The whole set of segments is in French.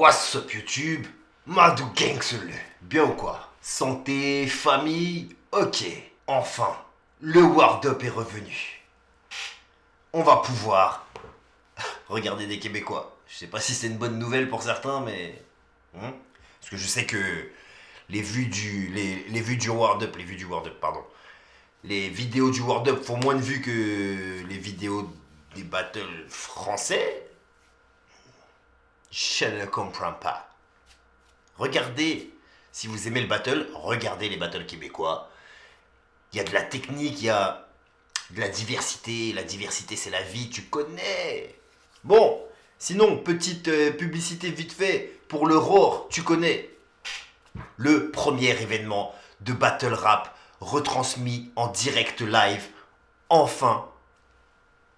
What's up YouTube? Madou Gangsul. Bien ou quoi? Santé, famille, ok. Enfin, le World Up est revenu. On va pouvoir regarder des Québécois. Je sais pas si c'est une bonne nouvelle pour certains, mais... Parce que je sais que les vues du World Up, pardon. Les vidéos du World Up font moins de vues que les vidéos des battles français. Je ne comprends pas. Regardez, si vous aimez le battle, regardez les battles québécois. Il y a de la technique, il y a de la diversité. La diversité, c'est la vie, tu connais. Bon, sinon, petite publicité vite fait pour le Roar, tu connais. Le premier événement de battle rap retransmis en direct live. Enfin,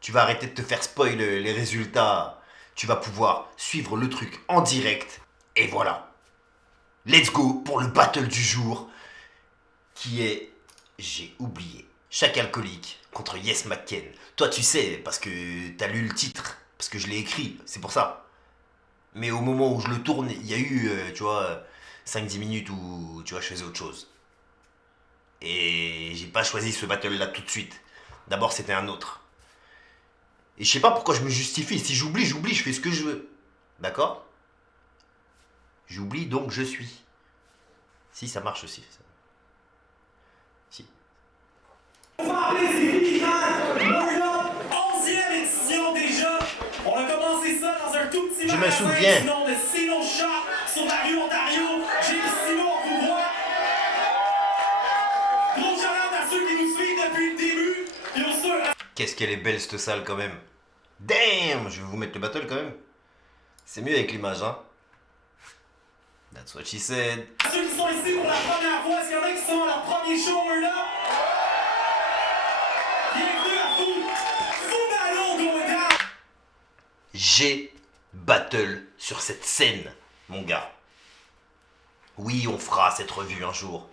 tu vas arrêter de te faire spoil les résultats. Tu vas pouvoir suivre le truc en direct. Et voilà. Let's go pour le battle du jour. Qui est... J'ai oublié. Chaque alcoolique contre Yes McCain. Toi tu sais, parce que t'as lu le titre. Parce que je l'ai écrit, c'est pour ça. Mais au moment où je le tourne, il y a eu, tu vois, 5-10 minutes où tu vois, je faisais autre chose. Et j'ai pas choisi ce battle là tout de suite. D'abord c'était un autre. Et je sais pas pourquoi je me justifie. Si j'oublie, je fais ce que je veux. D'accord? J'oublie donc je suis. Si, ça marche aussi. Ça. Si. On va appeler ces Word 11e édition déjà. On a commencé ça dans un tout petit Je me magasin souviens. du nom de Silo Shop sur la rue Ontario. J'ai le Silo en pouvoir. Gros shout-out à ceux qui nous suivent depuis le début. Et aux ceux... Qu'est-ce qu'elle est belle cette salle quand même. Damn! Je vais vous mettre le battle quand même. C'est mieux avec l'image, hein. That's what she said. Ceux qui sont ici pour la première fois, est-ce qu'il y en a qui sont à leur premier show Word Up? Bienvenue à vous. Fou ballon going down. J'ai battle sur cette scène, mon gars. Oui, on fera cette revue un jour.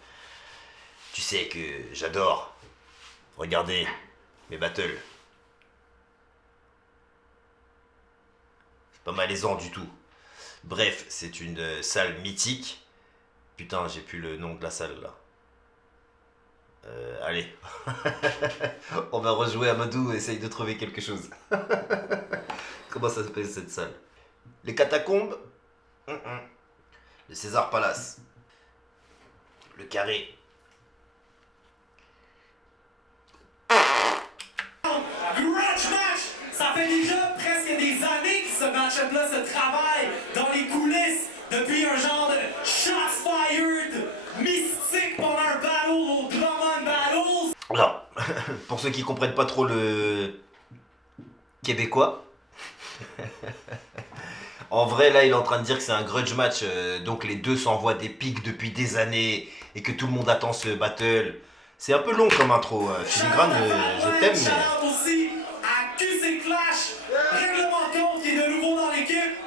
Tu sais que j'adore regarder mes battles. C'est pas malaisant du tout. Bref, c'est une salle mythique. Putain, j'ai plus le nom de la salle là. Allez. On va rejouer à Madou, essaye de trouver quelque chose. Comment ça s'appelle cette salle? Les catacombes? Le César Palace. Le carré. Grudge match! Ça fait déjà presque des années que ce match-up-là se travaille dans les coulisses depuis un genre de shots fired mystique pendant un battle au Drummond Battles. Alors, pour ceux qui comprennent pas trop le québécois, en vrai là il est en train de dire que c'est un grudge match, donc les deux s'envoient des pics depuis des années et que tout le monde attend ce battle. C'est un peu long comme intro, Filigrane, je t'aime mais... Shout-out aussi à QC Clash, règlement de compte qui est de nouveau dans l'équipe,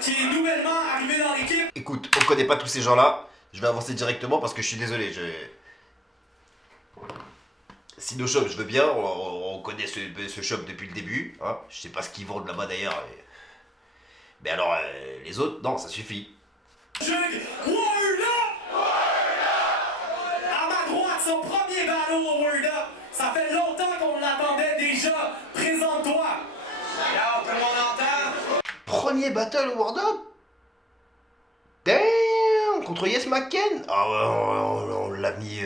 qui est nouvellement arrivé dans l'équipe. Écoute, on connaît pas tous ces gens-là. Je vais avancer directement parce que je suis désolé. Sino Shop, je veux bien. On connaît ce shop depuis le début. Hein. Je sais pas ce qu'ils vendent là-bas d'ailleurs. Mais alors, les autres, non, ça suffit. Word Up! À ma droite, son premier battle au Word Up. Ça fait longtemps qu'on l'attendait déjà. Présente-toi. Alors, tout le monde entend? Premier battle au World Up? Damn! Contre Yes McCain? Ah ouais, on l'a mis...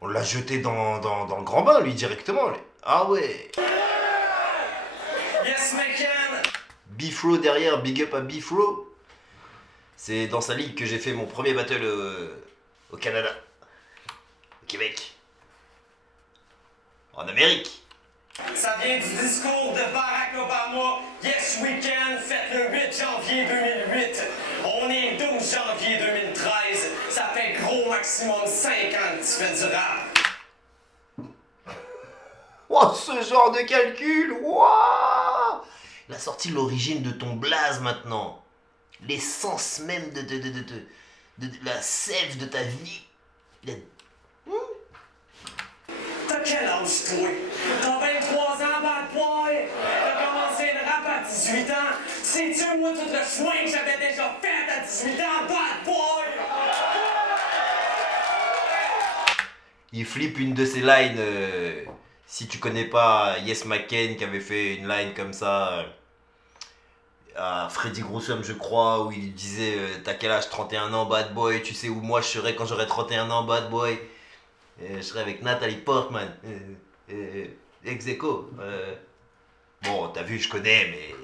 on l'a jeté dans le grand bain, lui, directement. Ah ouais! Yes, McCann! Beefro derrière, big up à Beefro. C'est dans sa ligue que j'ai fait mon premier battle au Canada. Au Québec. En Amérique. Ça vient du discours de Barack Obama. Yes, we can. Faites le 8 janvier 2008. On est le 12 janvier 2013. Ça fait gros maximum 5 ans que tu fais du rap. Oh, ce genre de calcul. Wow. Il a sorti l'origine de ton blaze maintenant. L'essence même de la sève de ta vie. Il a... T'as quel âge, toi? T'as 23 ans, bad boy? T'as commencé le rap à 18 ans? sais-tu, moi, tout le chemin que j'avais déjà fait à 18 ans, bad boy! Il flippe une de ses lines. Si tu connais pas Yes McCain qui avait fait une line comme ça à Freddy Grossum, je crois, où il disait t'as quel âge? 31 ans, bad boy. Tu sais où moi je serai quand j'aurai 31 ans, bad boy? Je serai avec Nathalie Portman. Ex-aequo. Bon, t'as vu, je connais, mais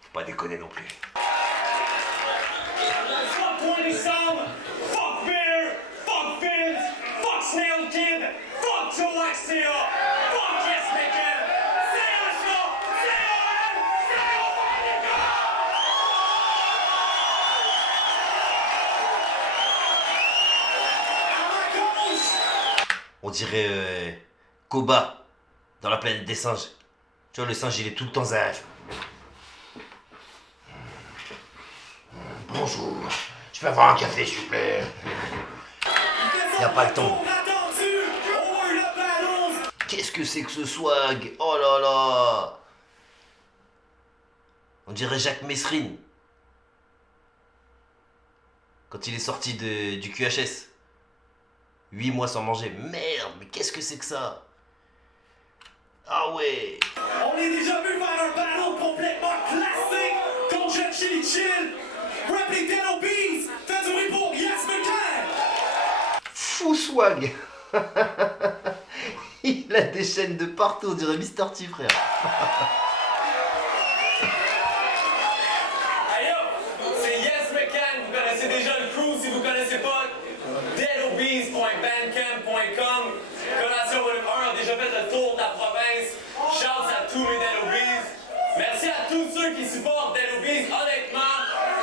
faut pas déconner non plus. Fuck Wendy Sam, fuck Beer, fuck Vince, fuck Snail Kid, fuck Joe Axia, fuck Yes McCann, c'est un show, c'est On dirait Koba dans la planète des singes. Tu vois, le singe, il est tout le temps zèbre. Bonjour, je peux avoir un café, s'il vous plaît? Y a pas le temps. Qu'est-ce que c'est que ce swag? Oh là là! On dirait Jacques Messrine. Quand il est sorti du QHS. 8 mois sans manger. Merde, mais qu'est-ce que c'est que ça? Ah ouais! On est déjà venu faire un battle complètement classique contre Jet Chili Chill. Rappelez Dead Obeez, faites du bruit pour Yes McCann. Fou swag! Il a des chaînes de partout, on dirait Mr. T, frère. Hey yo, c'est Yes McCann, vous connaissez déjà le crew si vous connaissez pas. deadobeez.bandcamp.com. Collation volume 1 a déjà fait le tour de la province. Shouts à tous mes Dead Obeez. Merci à tous ceux qui supportent Dead Obeez. Honnêtement,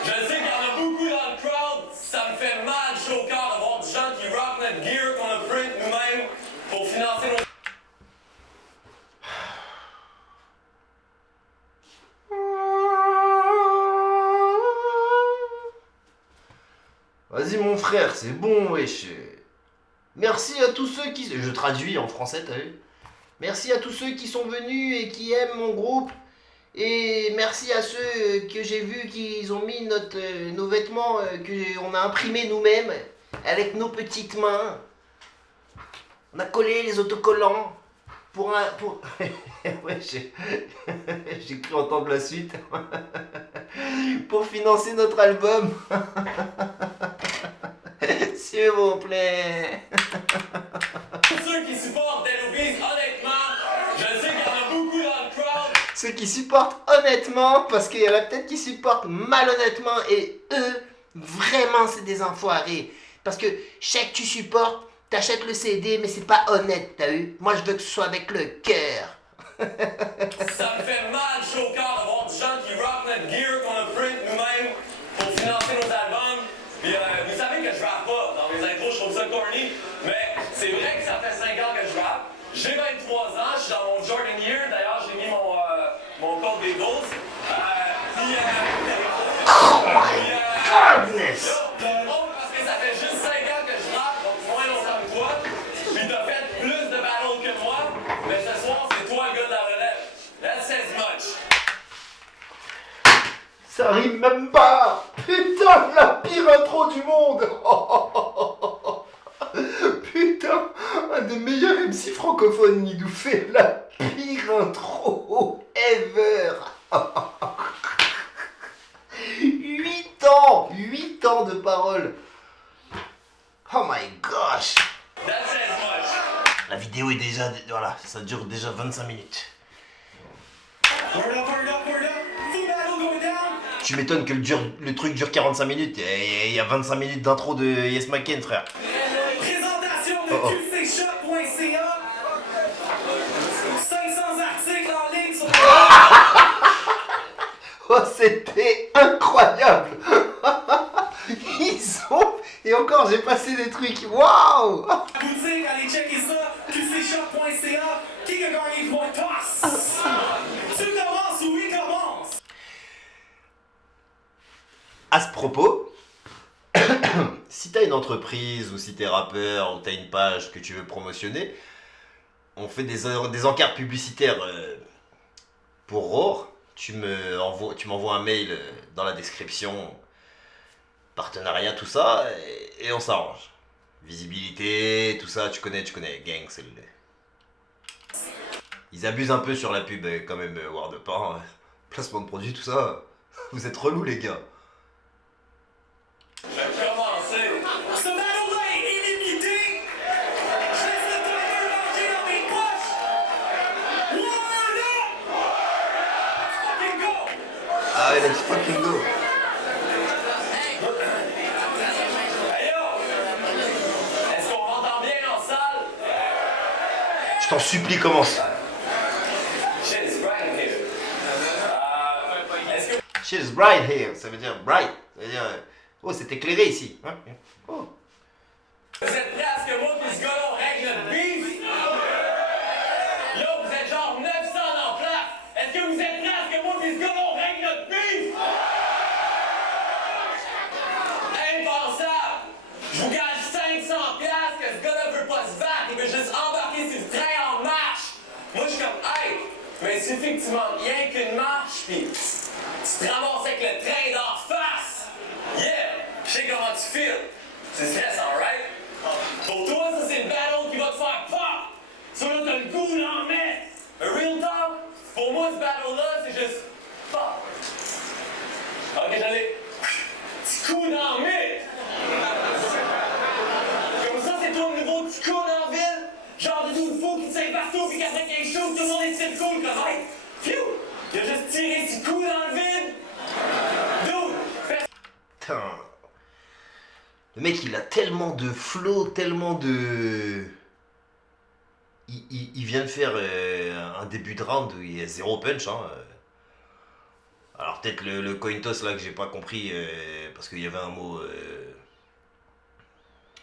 je sais qu'il y en a beaucoup dans le crowd. Ça me fait mal chaud au cœur de voir des gens qui rock notre gear qu'on a print nous-mêmes pour financer nos... Vas-y mon frère, c'est bon, wesh. Merci à tous ceux qui... Je traduis en français, t'as vu? Merci à tous ceux qui sont venus et qui aiment mon groupe. Et merci à ceux que j'ai vus qui ont mis nos vêtements qu'on a imprimés nous-mêmes avec nos petites mains. On a collé les autocollants pour un... Pour... ouais, j'ai cru entendre la suite. Pour financer notre album. S'il vous plaît. Tous ceux qui supportent Dead Obeez, honnêtement, je sais qu'il y en a beaucoup dans le crowd. Ceux qui supportent honnêtement, parce qu'il y en a peut-être qui supportent malhonnêtement, et eux, vraiment, c'est des enfoirés. Parce que chaque tu supportes, t'achètes le CD, mais c'est pas honnête, t'as vu? Moi, je veux que ce soit avec le cœur. Ça me fait mal chaud au cœur de voir des gens qui rock notre gear qu'on a print nous-mêmes pour financer nos albums. Puis vous savez que je rappe pas dans mes intros, je trouve ça corny, mais c'est vrai que ça fait 5 ans que je rappe. J'ai 23 ans, je suis dans mon Jordan Year, d'ailleurs j'ai mis mon code des Bulls. Goodness! C'est drôle parce que ça fait juste 5 ans que je rappe, donc moins longtemps que toi. Puis t'as fait plus de battles que moi, mais ce soir c'est toi le gars de la relève. That says much. Ça rime même pas! Putain, la pire intro du monde! Putain, un des meilleurs MC francophones, il nous fait la pire intro ever! 8 ans de paroles! Oh my gosh! That says much. La vidéo est déjà... Voilà, ça dure déjà 25 minutes. Word up, word up, word up. Full battle going down. Tu m'étonnes que le truc dure 45 minutes et il y a 25 minutes d'intro de Yes McCain, frère. Présentation de Oh. qcshop.ca. 500 articles en ligne sur... Oh, c'était incroyable! Ils ont... Et encore, j'ai passé des trucs. Waouh! Boutique, allez checker ça. qcshop.ca. Qui a gagné point toss? Tu commences ou il commence? À ce propos, si t'as une entreprise ou si t'es rappeur ou t'as une page que tu veux promotionner, on fait des encarts publicitaires pour Roar, tu m'envoies un mail dans la description, partenariat, tout ça, et on s'arrange. Visibilité, tout ça, tu connais, gang, c'est le... Ils abusent un peu sur la pub quand même, War de Pain, placement de produits, tout ça. Vous êtes relous les gars. Je vais commencer. Ce battle-là est illimité. Je laisse le timer manger dans mes poches. Word up! Fucking go! Ah, let's fucking go. Hey yo! Est-ce qu'on m'entend bien en salle? Je t'en supplie, commence. Shit is bright in here. Est-ce que Shit is bright here, ça veut dire bright. Ça veut dire, oh, c'est éclairé ici. Hein? Oh. vous êtes prêts à ce que moi pis ce gars-là on règle notre beef? Yo, vous êtes genre 900 en place. Est-ce que vous êtes prêts à ce que moi pis ce gars-là on règle notre beef? Impensable! Je vous gage 500 piastres que ce gars-là veut pas se battre, il veut juste embarquer sur le train en marche! Moi je suis comme, hey, mais il suffit que tu manques rien qu'une marche pis tu te ramasses avec le train d'en face! Yeah! Je sais comment tu files! C'est stressant, right? Pour toi, ça c'est le battle qui va te faire pop! Ça là, t'as le goût d'en mettre! Mais real talk, pour moi, ce battle-là, c'est juste pop! Ok, j'allais. Petit coup d'en mettre! Comme ça, c'est toi le nouveau petit coup dans la ville? Genre de tout fou qui te sait partout, puis qu'après qu'il y a quelque chose, tout le monde est style cool, comme hey! Phew! Il a juste tiré petit coup dans le vide! Dude! Putain. Le mec, il a tellement de flow, tellement de... Il vient de faire un début de round où il y a zéro punch. Hein. Alors peut-être le coin toss là que j'ai pas compris parce qu'il y avait un mot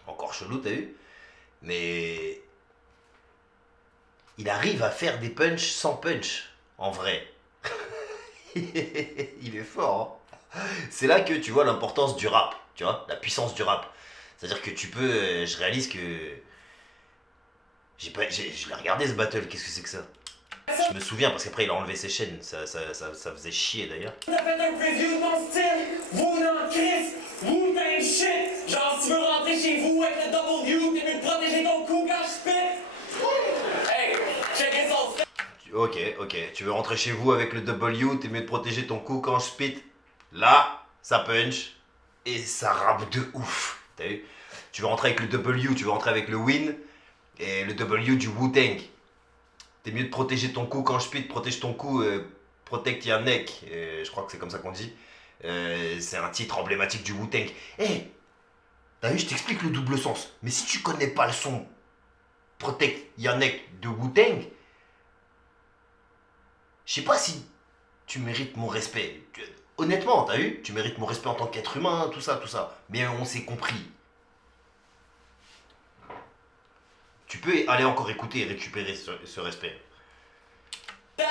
encore chelou, t'as vu? Mais il arrive à faire des punchs sans punch, en vrai. Il est fort. Hein. C'est là que tu vois l'importance du rap, tu vois, la puissance du rap. C'est-à-dire que tu peux, je réalise que je l'ai regardé ce battle, qu'est-ce que c'est que ça? Je me souviens parce qu'après il a enlevé ses chaînes, ça faisait chier d'ailleurs. On a fait un preview de mon style, vous dans Chris, vous t'as shit. Genre si tu veux rentrer chez vous avec le W, t'es mieux de protéger ton cou quand je spit. Hey, checkez son style. Ok, tu veux rentrer chez vous avec le W, t'es mieux de protéger ton cou quand je spit. Là, ça punch et ça rappe de ouf. T'as vu? Tu veux rentrer avec le W, tu veux rentrer avec le win et le W du Wu-Tang. T'es mieux de protéger ton cou quand je spit, protège ton cou, protect your neck. Je crois que c'est comme ça qu'on dit. C'est un titre emblématique du Wu-Tang. Hey, t'as vu, je t'explique le double sens. Mais si tu connais pas le son Protect Your Neck de Wu-Tang, je sais pas si tu mérites mon respect. Honnêtement, t'as vu, tu mérites mon respect en tant qu'être humain, tout ça. Mais on s'est compris. Tu peux aller encore écouter et récupérer ce respect. Hey,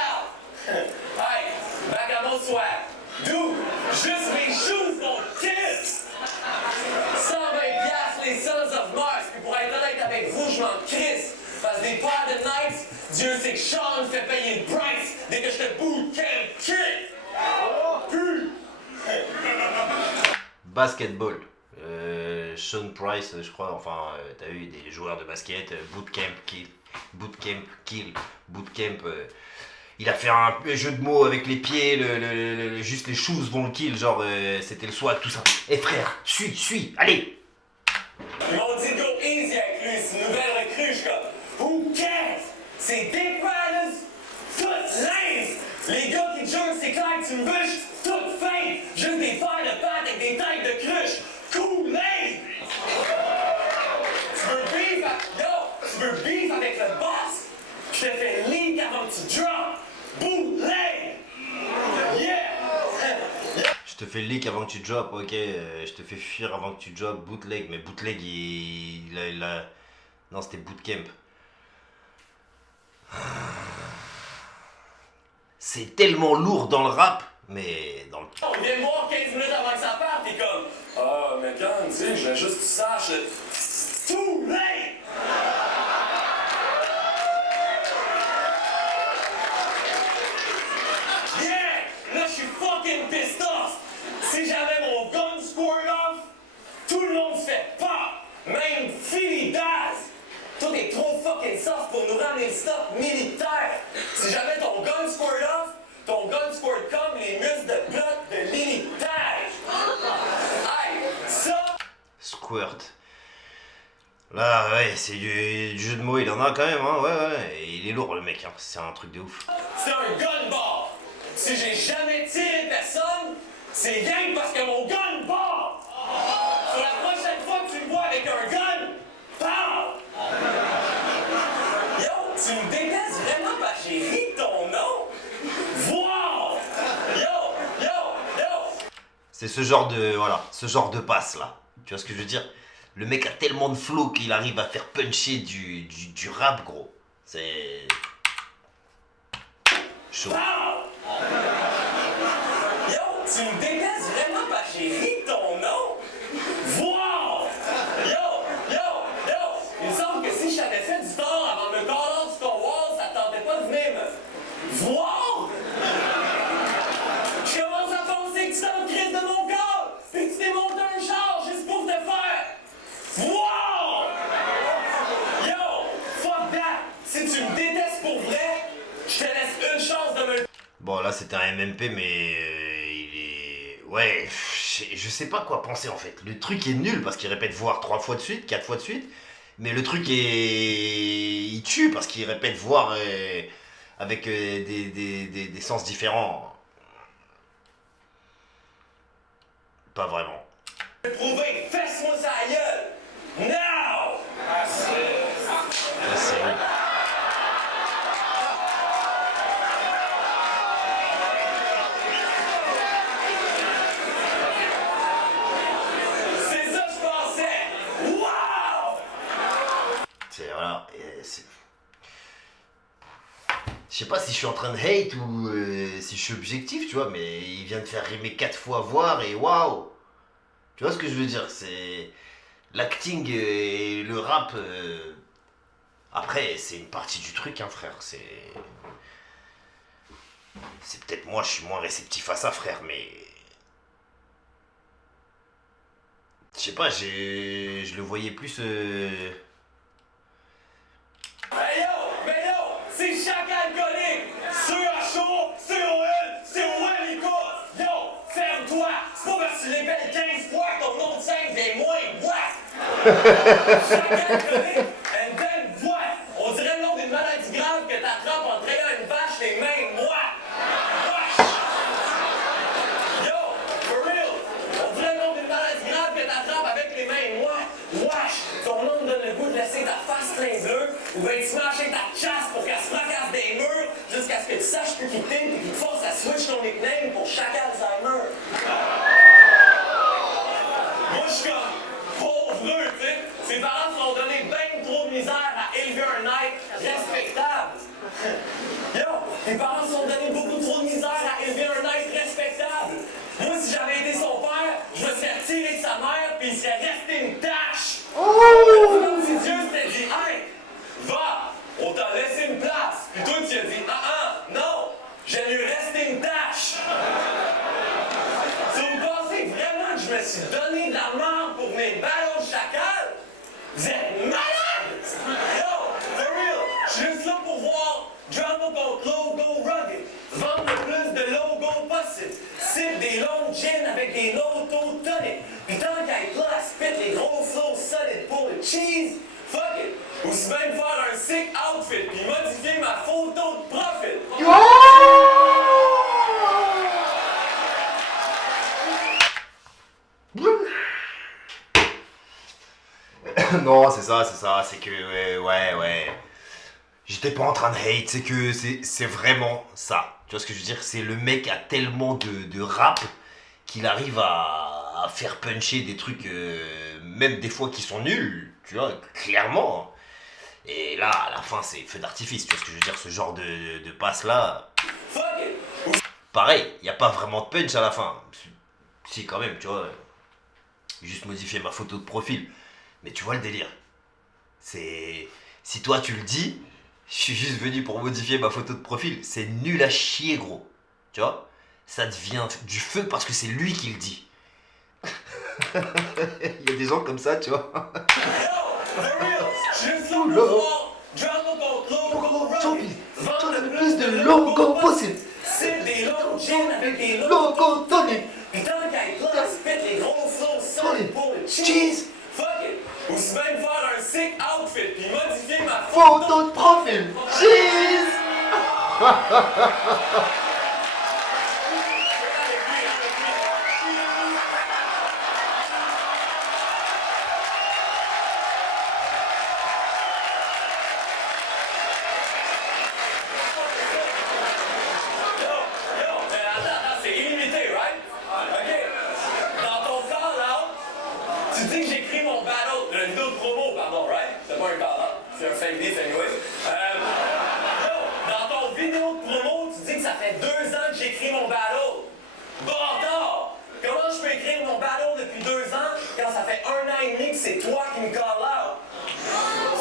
back à mon swag. Dude, juste mes shoes sont kiss. 120 piastres les Sons of Mars. Puis pour être honnête avec vous, je m'en crisse. Parce que des paires de Knights, Dieu sait que Sean fait payer le price dès que je te bootcamp kick. Basketball. Sean Price, je crois, enfin, t'as eu des joueurs de basket, bootcamp kill. Il a fait un jeu de mots avec les pieds, juste les shoes vont le kill, genre c'était le swag, tout ça. Eh frère, suis, allez! Ils m'ont dit go easy avec lui, c'est une nouvelle recrue, je suis comme who cares? C'est Dick Riders, toutes lame! Les gars qui jurent, c'est clair que tu me bûches, toutes fake! Juste des paires de pattes avec des têtes de cruche, cool lame! Tu veux beef avec le boss? Je te fais leak avant que tu drop! Bootleg! Yeah! Je te fais le leak avant que tu drops, ok, je te fais fuir avant que tu drops, bootleg, mais bootleg il a... Non, c'était bootcamp. C'est tellement lourd dans le rap, mais dans le... On vient me voir 15 minutes avant que ça parte, t'es comme ah, mais quand, tu sais, je veux juste que tu saches. Too late! Yeah! tout est trop fucking soft pour nous ramener le stuff militaire. Si jamais ton gun squirt off, ton gun squirt comme les muscles de bloc de militaire. Hey, ça... Squirt. Là, ouais, c'est du jeu de mots, il en a quand même, hein, ouais. Et il est lourd, le mec, hein, c'est un truc de ouf. C'est un gun bar. Si j'ai jamais tiré personne, c'est gang parce que mon gun bar. Sur la prochaine fois que tu me vois avec un gun, parle. Yo, tu me détestes vraiment parce que j'ai ri de ton nom? Wow! Yo! C'est ce genre de, voilà, ce genre de passe, là. Tu vois ce que je veux dire? Le mec a tellement de flow qu'il arrive à faire puncher du rap, gros. C'est... chaud. Yo, tu me détestes vraiment parce que j'ai ri de ton nom? Wow! Yo! Il me semble que si je t'avais fait du tort avant de me call out sur ton wall, ça te tentait pas de venir me voir? Je commence à penser que tu t'en crises de mon corps! Puis tu t'es monté un char juste pour te faire! Wow! Yo! Fuck that! Si tu me détestes pour vrai, je te laisse une chance de me... Bon, là, c'était un MMP, mais il est... Ouais, je sais pas quoi penser, en fait. Le truc est nul, parce qu'il répète voir 3 fois de suite, 4 fois de suite. Mais le truc est... il tue, parce qu'il répète voir avec des sens différents. Pas vraiment. Prouver, fesse-moi sa gueule! Now! Là, c'est... C'est ça que je pensais! Wow! c'est... voilà. Je sais pas si je suis en train de hate ou si je suis objectif, tu vois, mais il vient de faire rimer 4 fois voir et waouh! Tu vois ce que je veux dire? C'est... l'acting et le rap... Après, c'est une partie du truc, hein, frère. C'est peut-être moi, je suis moins réceptif à ça, frère, mais... je sais pas, je le voyais plus... Mais yo! C'est chaque alcoolique! Sur à chaud, c'est OL, écoute! Yo! Ferme-toi! C'est pas parce que tu répètes 15 fois que ton nom de scène vient moins what? Chaque alcoolique, and then what? On dirait le nom d'une maladie grave que t'attrapes en trayant une vache les mains what? Wesh! Yo! For real! On dirait le nom d'une maladie grave que t'attrapes avec les mains what? Wesh! Ton nom me donne le goût de laisser ta face plein bleu ou bien de smasher ta chasse pour qu'elle se fracasse des murs jusqu'à ce que tu saches plus qui t'es et qu'il te force à switch ton nickname pour chaque Alzheimer. Moi, je suis comme pauvreux, tu sais. Ses parents se sont donné bien trop de misère à élever un être respectable. Yo, tes parents se sont donné beaucoup trop de misère à élever un être respectable. Moi, si j'avais été son père, je me serais tiré de sa mère puis il serait resté une tâche. Comme si Dieu s'était dit, hey, va, on t'a laissé une place. Puis toi, tu as dit, non, j'aime mieux rester une tâche. Si vous pensez vraiment que je me suis donné de la merde pour mes ballons de chacal, vous êtes malades! Yo, for real, je suis juste là pour voir Drama contre Logo Rugged. Vendre le plus de logos possible. Cible des longs gins avec des lotos toniques. Puis tant qu'à être là à spit les gros flows solides pour le cheese, fuck it. Aussi bien me faire un sick outfit puis modifier ma photo de profil. Non, c'est ça, c'est que... ouais. J'étais pas en train de hate, c'est que c'est vraiment ça. Tu vois ce que je veux dire? C'est le mec a tellement de rap qu'il arrive à faire puncher des trucs, même des fois qui sont nuls, tu vois, clairement. Et là, à la fin, c'est feu d'artifice, tu vois ce que je veux dire? Ce genre de passe-là... pareil, y a pas vraiment de punch à la fin. Si, quand même, tu vois. Juste modifier ma photo de profil. Mais tu vois le délire. C'est... si toi tu le dis, je suis juste venu pour modifier ma photo de profil. C'est nul à chier, gros. Tu vois? Ça devient du feu parce que c'est lui qui le dit. Il y a des gens comme ça, tu vois. Juste là pour pouvoir drama contre logo vendre le plus de logos possible. C'est des longs jeans avec des logos toniques. Puis tant qu'à être là, se pète les gros flows solid pour le cheese. Fuck it. Ou si même faire un sick outfit puis modifier ma Photo de profil. Cheese. Tu dis que j'écris mon battle, le vidéo de promo, pardon, right? C'est pas un call-out, c'est un fake beef anyway. Dans ton vidéo de promo, tu dis que ça fait 2 ans que j'écris mon battle. Bâtard! Comment je peux écrire mon battle depuis 2 ans quand ça fait 1 an et demi que c'est toi qui me call-out?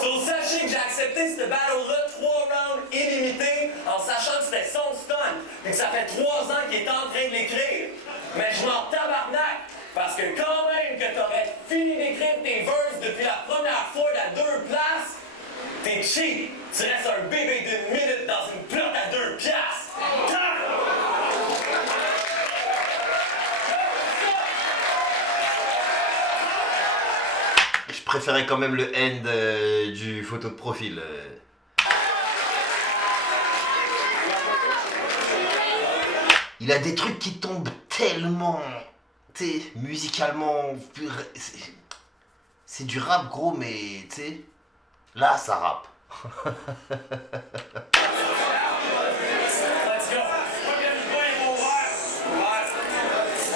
So, sachez que j'ai accepté ce battle-là 3 rounds illimités en sachant que c'était son stunt et que ça fait 3 ans qu'il est en train de l'écrire. Mais je m'en tabarnak! Parce que quand même que t'aurais fini d'écrire tes verses depuis la première fois à 2 places, t'es cheap. Tu restes un bébé d'1 minute dans une plotte à 2 piastres. Je préférais quand même le end du photo de profil. Il a des trucs qui tombent tellement... Tu sais, musicalement... C'est du rap gros, mais tu sais... Là, ça rappe.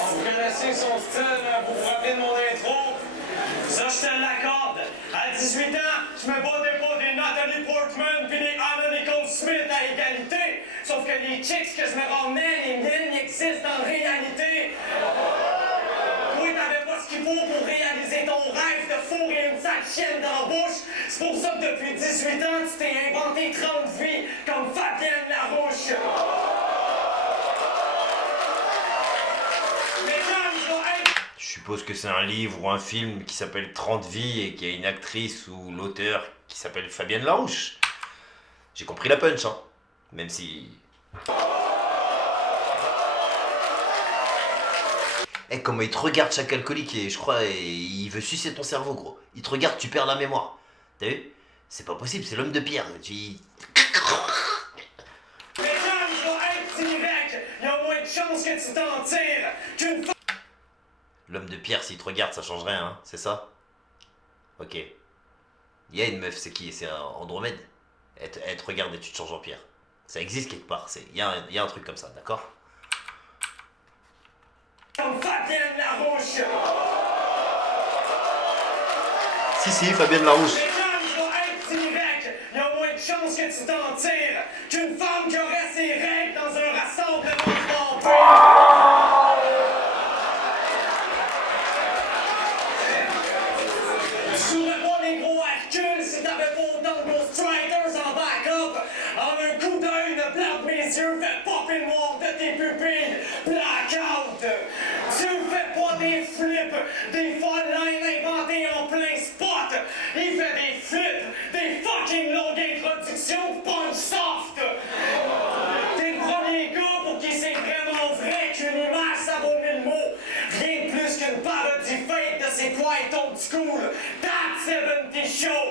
Vous connaissez son style, vous vous rappelez de mon intro? Ça, je te l'accorde. À 18 ans, je me battais pas des Natalie Portman puis des Anna Nicole Smith à égalité. Sauf que les chicks que je me ramenais, les miennes, ils existent en réalité. Toi, t'avais pas ce qu'il faut pour réaliser ton rêve de fourrer une sac chienne dans la bouche. C'est pour ça que depuis 18 ans, tu t'es inventé 30 vies comme Fabienne Larouche. Je suppose que c'est un livre ou un film qui s'appelle 30 vies et qu'il y a une actrice ou l'auteur qui s'appelle Fabienne Larouche. J'ai compris la punch, hein. Même si... Eh, comment il te regarde chaque alcoolique et je crois il veut sucer ton cerveau, gros. Il te regarde, tu perds la mémoire. T'as vu? C'est pas possible, c'est l'homme de pierre. Il y a moins de chances que tu t'en tires qu'une fois. L'homme de pierre, s'il te regarde, ça change rien, hein, c'est ça? Ok. Il y a une meuf, c'est qui? C'est Andromède? Elle te regarde et tu te changes en pierre. Ça existe quelque part, il y a un truc comme ça, d'accord? Comme Fabienne Larouche. Si, Fabienne Larouche. Il y a moins de chances que tu t'en tires qu'une femme qui aurait ses règles dans un rassemblement de vampires. Je jouerais pas les gros Hercules si t'avais pas autant de gros strikers en backup. En un coup d'œil, ne plante mes yeux, fais popper le noir de tes pupilles. Blackout. Tu fais pas des flips, des lines inventées en plein spot. Il fait des flips, des fucking longues introductions de punch soft. T'es le premier gars pour qui c'est vraiment vrai qu'une image ça vaut 1000 mots. Rien de plus qu'une parodie fake de c'est quoi est old school. That 70 show.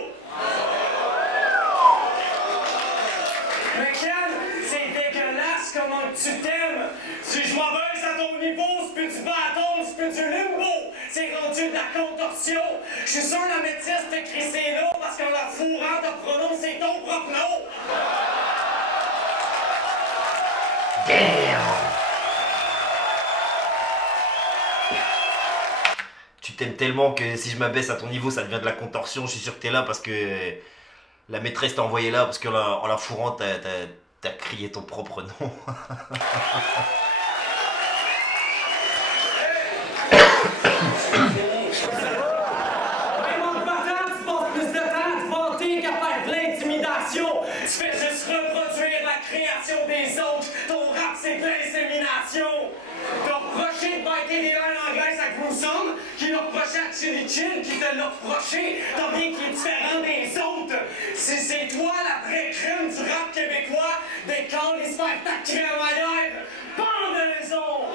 Mais Ken, c'est dégueulasse comment tu t'aimes. Si je m'abaisse à ton niveau, c'est plus du bâton, c'est plus du limbo. C'est rendu de la contorsion. Je suis sûr la médecine t'a crissé là parce qu'en la fourrant t'as prononcé ton propre nom. Damn! Tu t'aimes tellement que si je m'abaisse à ton niveau, ça devient de la contorsion. Je suis sûr que t'es là parce que la maîtresse t'a envoyé là parce qu'en la fourrant, t'as crié ton propre nom. Même en partant, tu passes plus de temps à te vanter qu'à faire de l'intimidation. Tu fais juste reproduire la création des autres. Ton rap, c'est de l'insémination. T'as reproché de baiter des lines anglaises à Gruesome, qui l'a reproché à Chili Chill, qui te l'a reproché. T'as rien qui est différent des Si c'est toi la vraie crème du rap québécois, décolle et se faire ta crémaillère, pendaison!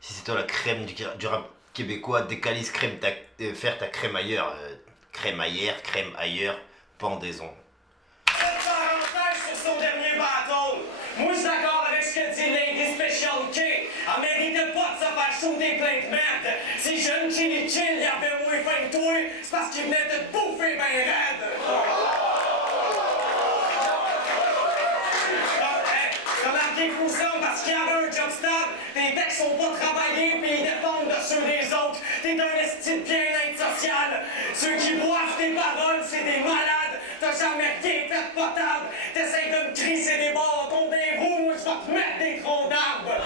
Si c'est toi la crème du rap québécois, décalise faire ta crémaillère. Crémaillère, crème ailleurs, pendaison. Cette parenthèse sur son dernier bâton. Moi, je suis d'accord avec ce que dit Lady Special K. Elle méritait pas de se faire shooter plein de merde. Si jeune Chili Chill y avait moins faim que toi, c'est parce qu'il venait de te bouffer ben raide. Remarquez-vous ça parce qu'il y avait un job stable. Tes textes sont pas travaillés pis ils dépendent de ceux des autres. T'es un esti de bien-être social. Ceux qui boivent tes paroles, c'est des malades. T'as jamais rien fait potable. T'essayes de me crisser des bâtons des roues, moi je vais te mettre des troncs d'arbres.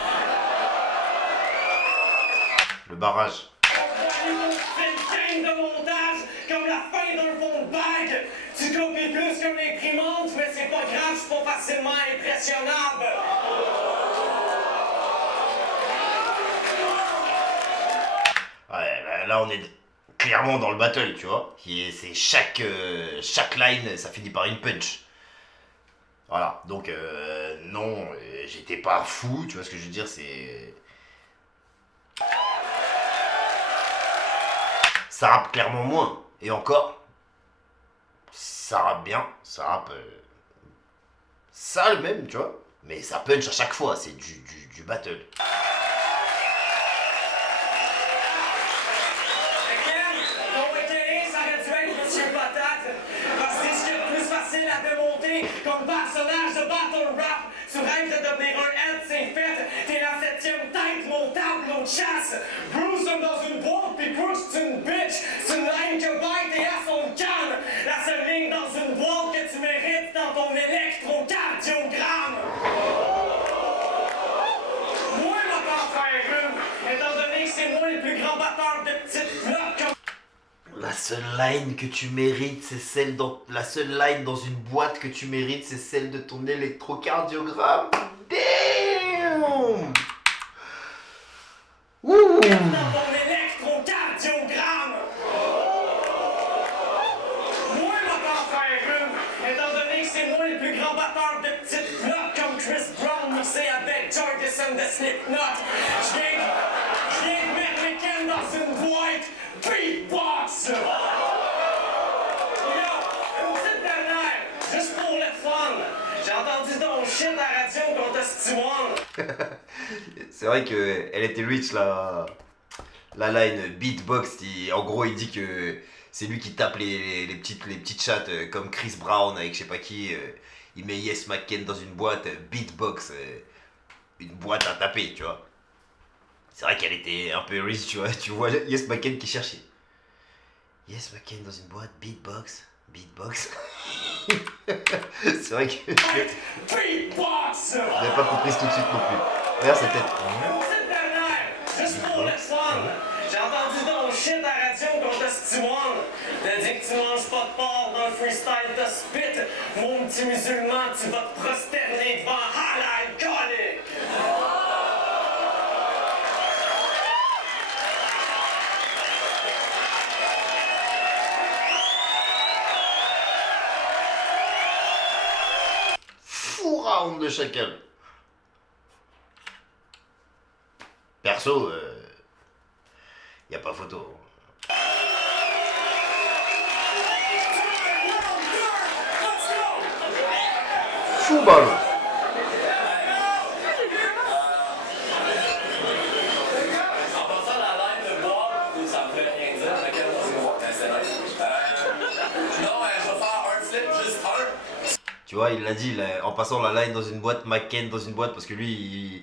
Le barrage. C'est une game de montage comme la fin d'un fond de bague. Tu copies plus qu'une imprimante, mais c'est pas grave, je suis pas facilement impressionnable. Ouais, là on est clairement dans le battle, tu vois. C'est chaque line, ça finit par une punch. Voilà, donc non, j'étais pas fou, tu vois ce que je veux dire, c'est... Ça rappe clairement moins, et encore, ça rappe bien, ça rappe... sale même, tu vois, mais ça punch à chaque fois, c'est du battle. Comme personnage de battle rap, tu rêves de devenir un head, c'est fait. T'es la 7e tête, mon tableau de chasse. Bruce comme dans une boîte, pis Bruce c'est une bitch. C'est une ligne que bite et à son canne. La seule ligne dans une boîte que tu mérites dans ton électrocardiogramme. Moi, ma part faire une, étant donné que c'est moi le plus grand batteur de petites notes comme... La seule line que tu mérites, c'est celle dans... La seule line dans une boîte que tu mérites, c'est celle de ton électrocardiogramme. Damn! Ouh! Dans ton électrocardiogramme! Moi, ma part faire une, étant donné que c'est moi le plus grand batteur de petites notes comme Chris Brown mixé avec Jordison de Slipknot. Je viens de mettre les cannes dans une boîte. Beatbox! Yo, une petite dernière, juste pour le fun. J'ai entendu ton shit à la radio contre Stewart. C'est vrai qu'elle était rich la line beatbox. En gros, il dit que c'est lui qui tape les petites chattes comme Chris Brown avec je sais pas qui. Il met Yes McCain dans une boîte, beatbox, une boîte à taper, tu vois. C'est vrai qu'elle était un peu rich, tu vois. Tu vois Yes McCain qui cherchait. Yes McCain dans une boîte, beatbox. C'est vrai que Beatbox! j'avais pas compris tout de suite non plus. Regarde sa tête. Cette dernière, juste pour le fun. J'ai entendu ton shit à la radio contre Stewart. T'as dit que tu manges pas de porc dans le freestyle de spit. Mon petit musulman, tu vas te prosterner devant halal alcoolique. Round de chacun. Perso, y a pas photo. Fou ballon. Tu vois, il l'a dit, en passant la line dans une boîte, McCain dans une boîte, parce que lui,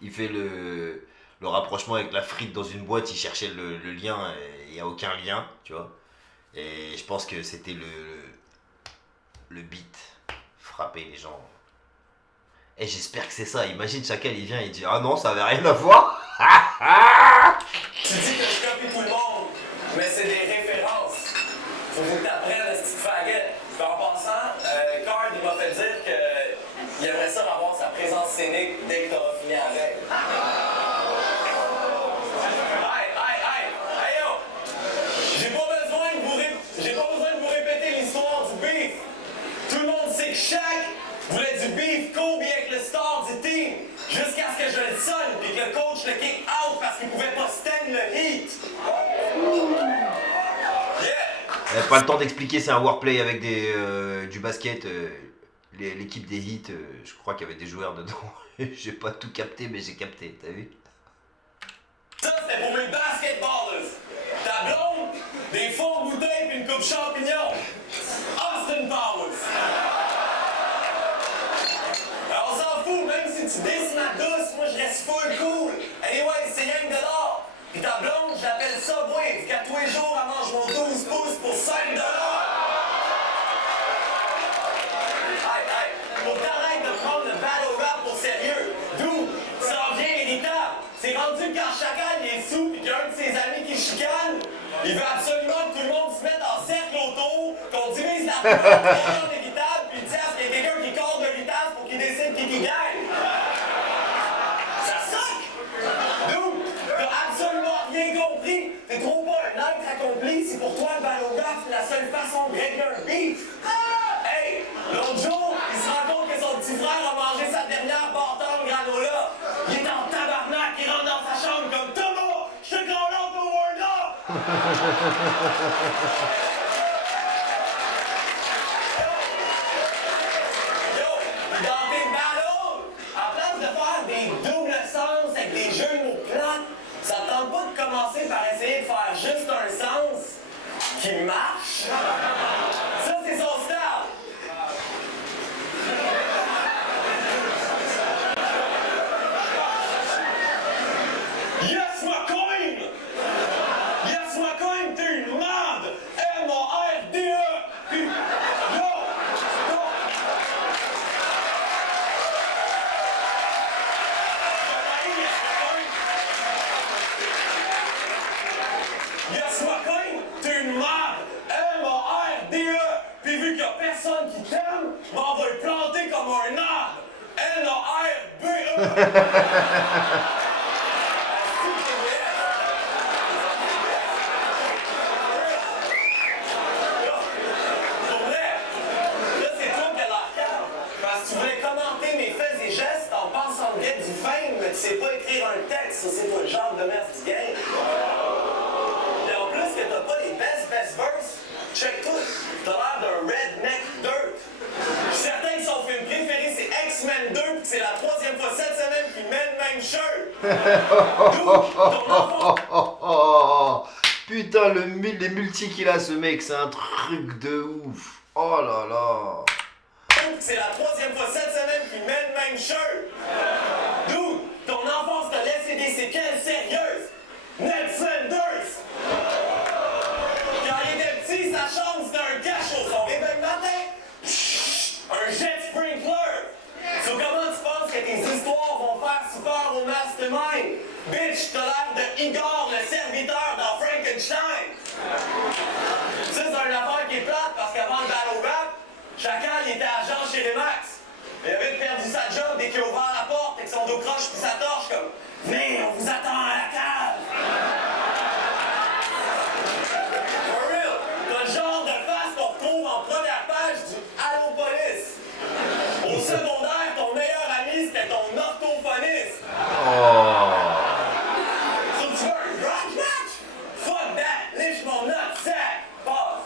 il fait le rapprochement avec la frite dans une boîte, il cherchait le lien, il n'y a aucun lien, tu vois. Et je pense que c'était le beat, frapper les gens. Et j'espère que c'est ça, imagine Chacal, il vient, il dit « Ah non, ça avait rien à voir !» Tu dis que je copie tout le monde, mais c'est des références. Faut que t'apprennes à ce petit faggot. En passant, Card m'a fait dire qu'il aimerait ça avoir sa présence scénique dès que t'auras fini avec. Hey yo! J'ai Pas le temps d'expliquer, c'est un warplay avec du basket. L'équipe des hits, je crois qu'il y avait des joueurs dedans. J'ai pas tout capté, mais j'ai capté, t'as vu? Ça, c'était pour mes basketballers. Ta blonde, des fonds de bouteille puis une coupe champignon. Austin Powers. Alors, on s'en fout, même si tu décides ma douce, moi je reste full cool. Anyway, c'est rien que de l'or. Pis ta blonde, je l'appelle Subway, qu'à tous les jours, elle mange mon 12 pouces pour 5 Faut t'arrêter de prendre le battle rap au sérieux. D'où ça vient irritable. C'est rendu quand Chacal il est sous pis qu'un de ses amis qui chicane, il veut absolument que tout le monde se mette en cercle autour, qu'on divise la poule en équitable, puis tiens, qu'il y a quelqu'un qui corde de vitesse pour qu'il décide qui gagne. Ça suck! D'où t'as absolument rien compris. T'es trop pas un être accompli si pour toi le battle rap c'est la seule façon de régler un beef. Hey, l'autre jour, il se rend compte que son petit frère a mangé sa dernière bâton de granola. Il est en tabarnak, il rentre dans sa chambre comme Thomas, je te grand l'autre au word là! Yo, dans tes battles, à place de faire des doubles sens avec des jeux de mots plates, ça te tente pas de commencer par essayer de faire juste un sens qui marche? Ça, c'est son style. Yes, ma coin! Yes, ma coin, t'es une merde! M-A-R-D-E! Yo! Yo! Yes, ma coin, t'es une merde! M-A-R-D-E! Puis vu qu'il y a personne qui t'aime, m'en va le planter comme un arbre! N-A-R-B-E! Pour vrai, là c'est toi qui as l'air calme. Parce que tu voulais commenter mes faits et gestes en pensant de du fame, mais tu sais pas écrire un texte, ça c'est toi le genre de merde du game. Et en plus que t'as pas les best verses, check tout, t'as l'air d'un redneck dirt. Je suis certain que son film préféré c'est X-Men 2 pis que c'est la 3e fois cette semaine qu'il met le même shirt. D'où ton enfant. Putain, les multi qu'il a ce mec, c'est un truc de ouf. Oh là là. C'est la 3e fois cette semaine qu'il met le même shirt. D'où ton enfance t'a laissé des séquelles sérieuses. Ned Flanders. Quand il était petit, sa chambre c'était un cachot. Son réveil le matin, un jet sprinkler. So comment tu penses que tes histoires vont faire super au mastermind? Bitch, t'as l'air de Igor, le serviteur dans Frankenstein. Ça, c'est une affaire qui est plate parce qu'avant le battle rap, Chacal il était agent chez Remax. Il avait perdu sa job dès qu'il a ouvert la porte avec son dos croche puis sa torche comme « Venez, on vous attend à la cave! » For real, t'as le genre de face qu'on retrouve en première page du Allo Police. Au secondaire, ton meilleur ami c'était ton orthophoniste. So tu veux un grudge match? Fuck that, liche mon nutsack. Passe.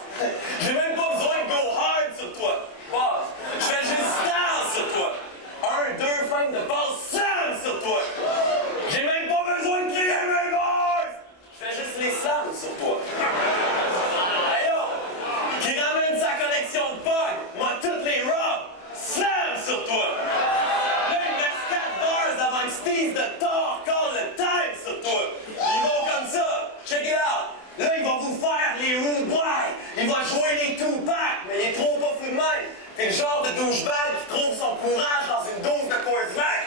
J'ai même pas besoin de go hard sur toi. Passe. Je fais juste slam sur toi. 1, 2, fin de passe, slam sur toi. J'ai même pas besoin de crier mes boys. Je fais juste les slams sur toi. Hey yo, qui ramène sa collection de bugs, moi toutes les robes, slam sur toi. Là, il me reste 4 bars avant que Steve de Thor call le time sur toi. Ils vont comme ça. Check it out. Là, il va vous faire les rude boys. Il va jouer les two-pack, mais il est trop pas fou de même. T'es le genre de douchebag qui trouve son courage dans une dose de Coors-Vac.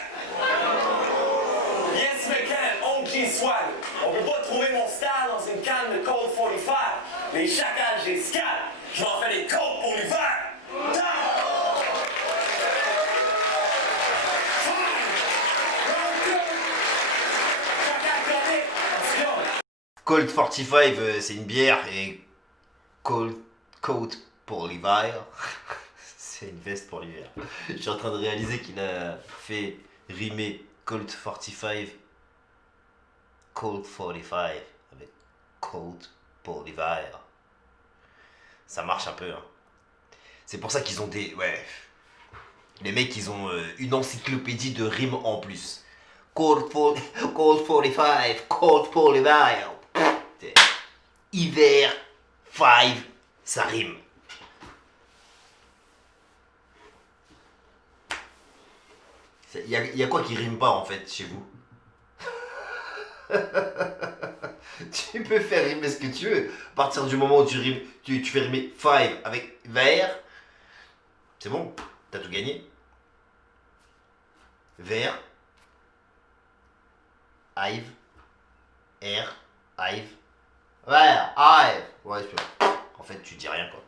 Yes, we can. OG swag. On peut pas trouver mon style dans une canne de Colt 45. Les chacals, j'ai scat. Je m'en fais des côtes pour l'hiver. Colt 45, c'est une bière et Colt Coat pour l'hiver. C'est une veste pour l'hiver. Je suis en train de réaliser qu'il a fait rimer Colt 45, Colt 45 avec Coat pour l'hiver. Ça marche un peu. Hein. C'est pour ça qu'ils ont des... Ouais. Les mecs, ils ont une encyclopédie de rimes en plus. Cold 45, Cold 45. Hiver, 5, ça rime. Il y a quoi qui rime pas en fait chez vous? Tu peux faire rimer ce que tu veux. À partir du moment où tu rimes, tu fais rimer 5 avec vert, c'est bon, t'as tout gagné. Vert, Hive, R, Hive, vert, Hive. Ouais, c'est sûr. En fait, tu dis rien quoi.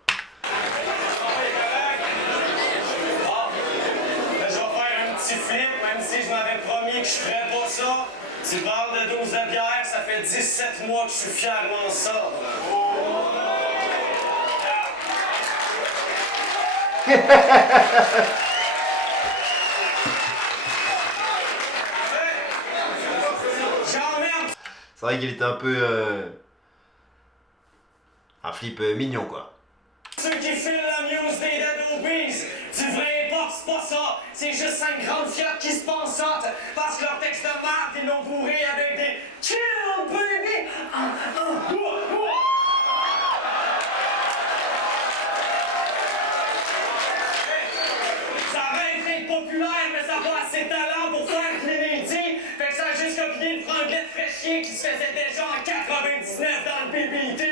Flip, même si je m'avais promis que je ferais pas ça. Tu parles de 12 de bière, ça fait 17 mois que je suis fièrement sobre. J'emmerde. C'est vrai qu'il était un peu... un flip mignon quoi. Ceux qui filent la muse des Dead Obies, du vrai hip-hop, c'est pas ça. C'est juste 5 grandes fiottes qui se pensent hot. Parce que leur texte de merde, ils l'ont bourré avec des chill, baby. Ça va être populaire, mais ça n'a pas assez de talent pour faire Kennedy. Fait que ça a juste copié une franglette fraîchier qui se faisait déjà en 99 dans le BBT.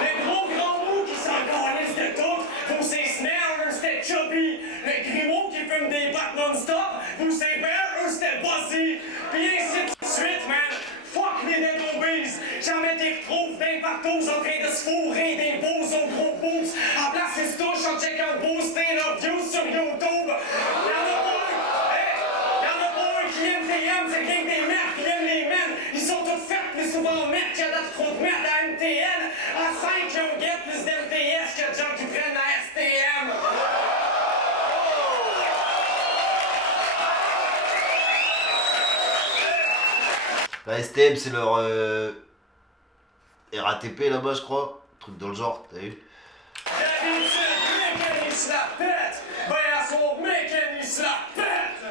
Les gros grands mots qui s'en calissent de tout. Vous c'est Snare, eux c'était Chubby. Les Grimaud qui fument des battes non-stop. Vous c'est Bear, eux c'était Bossy. Pis ainsi de suite, man. Fuck les Dead Obies. Jamais t'y retrouves d'un partout en train de se fourrer des beaux aux gros boots. En place, ils se touchent en checkant boosté leurs views sur YouTube. Y'en a pas un qui aime TM, c'est rien que des merdes qui aiment les men. Ils sont tous faits plus souvent mettre qu'il y a d'autres trop de merde à MTN. À 5, ils ont get plus d'MTS que de gens qui prennent la STM. La STM, c'est leur RATP là-bas, je crois. Un truc dans le genre, t'as vu? D'habitude, Mécanique se la pète. Ben à son Mécanique se la pète.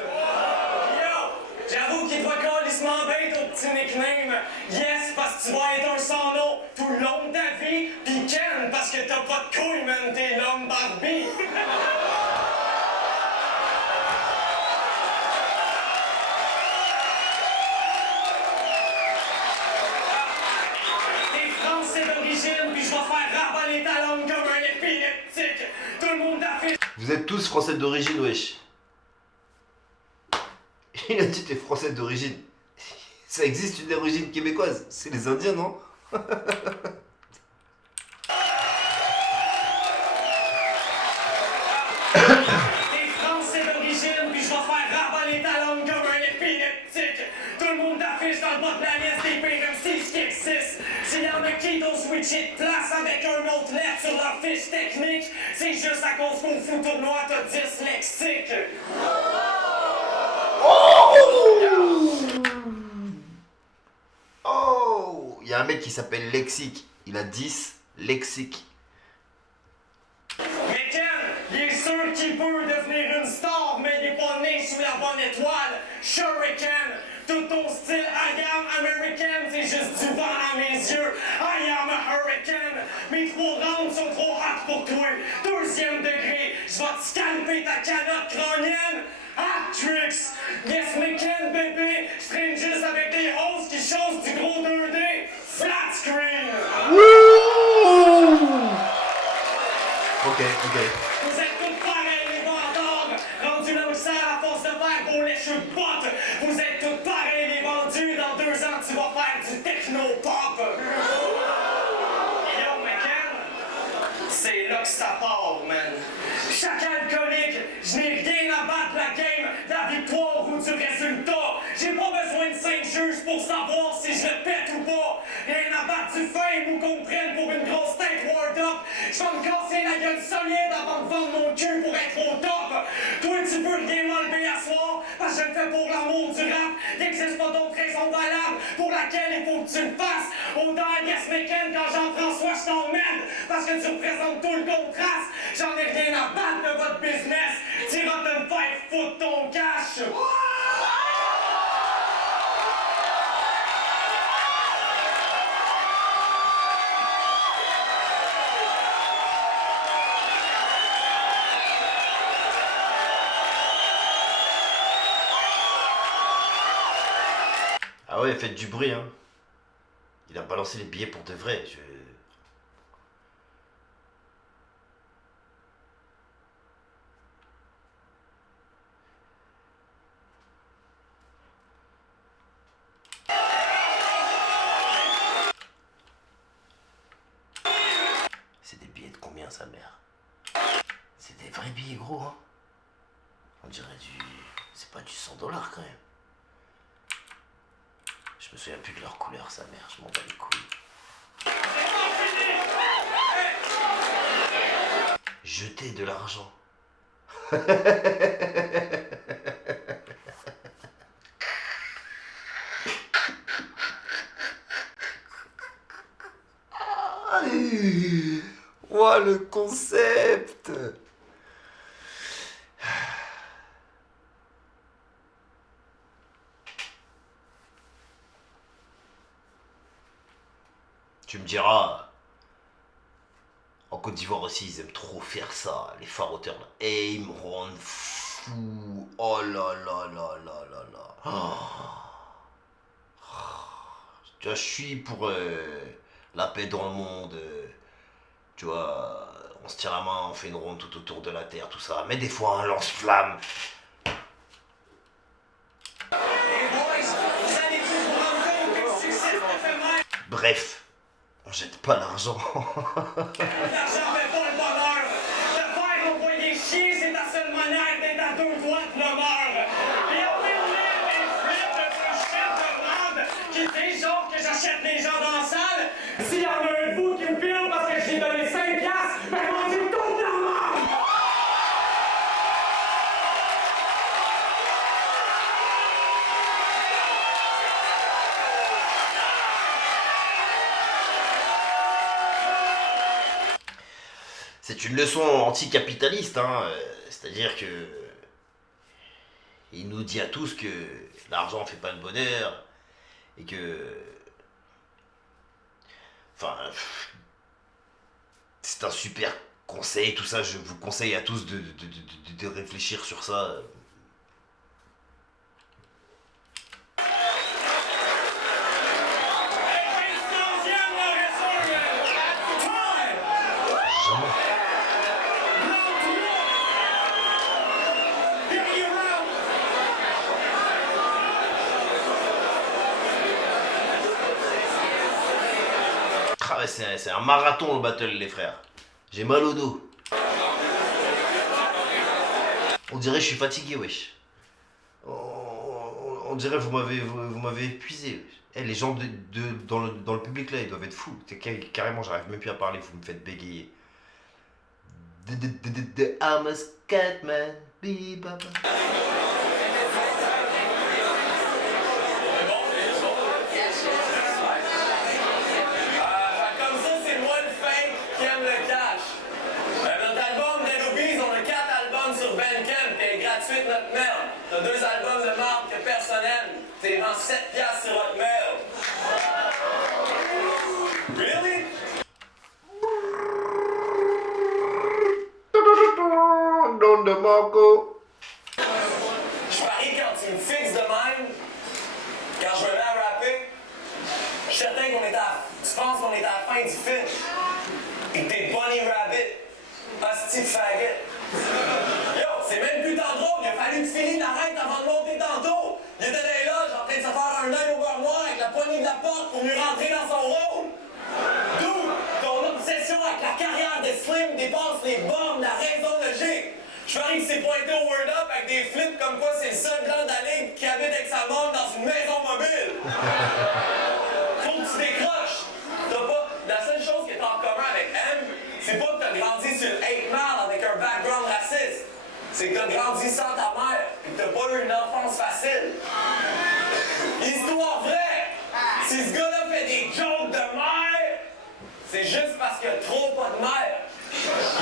Yo, j'avoue qu'il doit calissement bête au petit nickname. Yes, parce que tu vas être un sans nom tout le long de ta vie. Pis Ken, parce que t'as pas de couilles, man, t'es l'homme Barbie. Puis je vais faire ravaler ta langue comme un épileptique. Tout le monde affiche. Vous êtes tous français d'origine, wesh. Il a dit t'es français d'origine. Ça existe une origine québécoise. C'est les Indiens, non? T'es français d'origine, puis je vais faire ravaler ta langue comme un épileptique. Tout le monde affiche dans le bas de la liste des pires MC qui existent. S'il y en a qui t'ont switché de place avec un autre lettre sur leur fiche technique, c'est juste à cause qu'au foot tournoi t'as dyslexique. Oh! Il y a un mec qui s'appelle Lexique. Il a 10 lexique. Mais Ken, il est sûr qu'il peut devenir une star, mais il est pas né sous la bonne étoile. Shuriken, tout ton style I am American, c'est juste du vent à mes yeux. I am a hurricane. Mes 3 rounds sont trop hot pour toi. 2e degré, je vais te scalper ta calotte crânienne. Hat-tricks! Yes, mais Ken, bébé, je traîne juste avec des hosts qui chaussent du gros 2D. Flat screen! Ok, ok. Vous êtes tous pareils, les vendards! Rendus là où ça, à force de faire vos lécheux de potes! Vous êtes tous pareils, les vendus! Dans 2 ans, tu vas faire du techno-pop! Yo, McKen, c'est là que ça part, man! Chaque alcoolique, je n'ai rien à battre la game, la victoire ou du résultat! J'ai pas besoin de 5 juges pour savoir si je le pète ou pas! Rien à battre du fame ou qu'on me prenne pour une grosse tête start-up. Je vais me casser la gueule solide avant de vendre mon cul pour être au top. Toi, tu peux rien m'enlever à soir, parce que je le fais pour l'amour du rap. Il n'existe pas d'autre raison valable pour laquelle il faut que tu le fasses. Autant à Guess Weekend quand Jean-François je t'emmène, parce que tu représentes tout le contraste. J'en ai rien à battre de votre business. T'iras te faire foutre ton cash. Ah ouais, faites du bruit, hein. Il a balancé les billets pour de vrai. C'est des billets de combien, sa mère? C'est des vrais billets gros, hein. On dirait c'est pas du 100$ quand même. Je me souviens plus de leur couleur, sa mère, je m'en bats les couilles. Jeter de l'argent. Ouah, le concept. Tu me diras, en Côte d'Ivoire aussi, ils aiment trop faire ça, les faroteurs là. Et ils me rendent fou. Oh là là là là là là. Tu vois, je suis pour la paix dans le monde. Tu vois, on se tient la main, on fait une ronde tout autour de la terre, tout ça. Mais des fois, un lance-flamme. Bref, on jette pas l'argent. L'argent fait pas le bonheur. Te faire envoyer chier, c'est ta seule manière d'être à 2 doigts de le mort. Et on est des flips de ce shit de merde qui dit genre que j'achète les gens dans la salle. S'il y en a un de vous qui me filme parce que j'ai donné 5$, ben mangez tout de la merde. C'est une leçon anticapitaliste, hein. C'est-à-dire que il nous dit à tous que l'argent fait pas le bonheur et que, enfin, c'est un super conseil, tout ça. Je vous conseille à tous de réfléchir sur ça. Jamais. Ah ouais, c'est un marathon le battle, les frères. J'ai mal au dos. On dirait que je suis fatigué, wesh. On dirait que vous m'avez épuisé, wesh. Eh, les gens dans le public là, ils doivent être fous. Carrément, j'arrive même plus à parler, vous me faites bégayer. I'm a scatman, bibaba. Gratuite notre merde. T'as 2 albums de marque personnel. T'es vends 7$ sur votre merde. Really? Don de Marco. Je parie quand tu me fixes de même, quand je me mets à rapper, je suis certain qu'on est tu penses qu'on est à la fin du film. Et t'es Bunny Rabbit. Hostie de faggot. Yo, c'est même plus tant drôle, il a fallu que Philly arrête avant de monter tantôt. Il était dans les loges en train de se faire un œil au beurre noir avec la poignée de la porte pour mieux rentrer dans son rôle. D'où ton obsession avec la carrière de Slim dépasse les bornes de la raison logique. Je parie qu'il s'est pointé au Word Up avec des flips comme quoi c'est le seul blanc de la ligue qui habite avec sa mort dans une maison mobile. Faut que tu décroches. T'as pas... La seule chose qui est en commun avec M, c'est que t'as grandi sans ta mère et que t'as pas eu une enfance facile. Histoire vraie, si ce gars-là fait des jokes de mère, c'est juste parce qu'il y a trop pas de mère.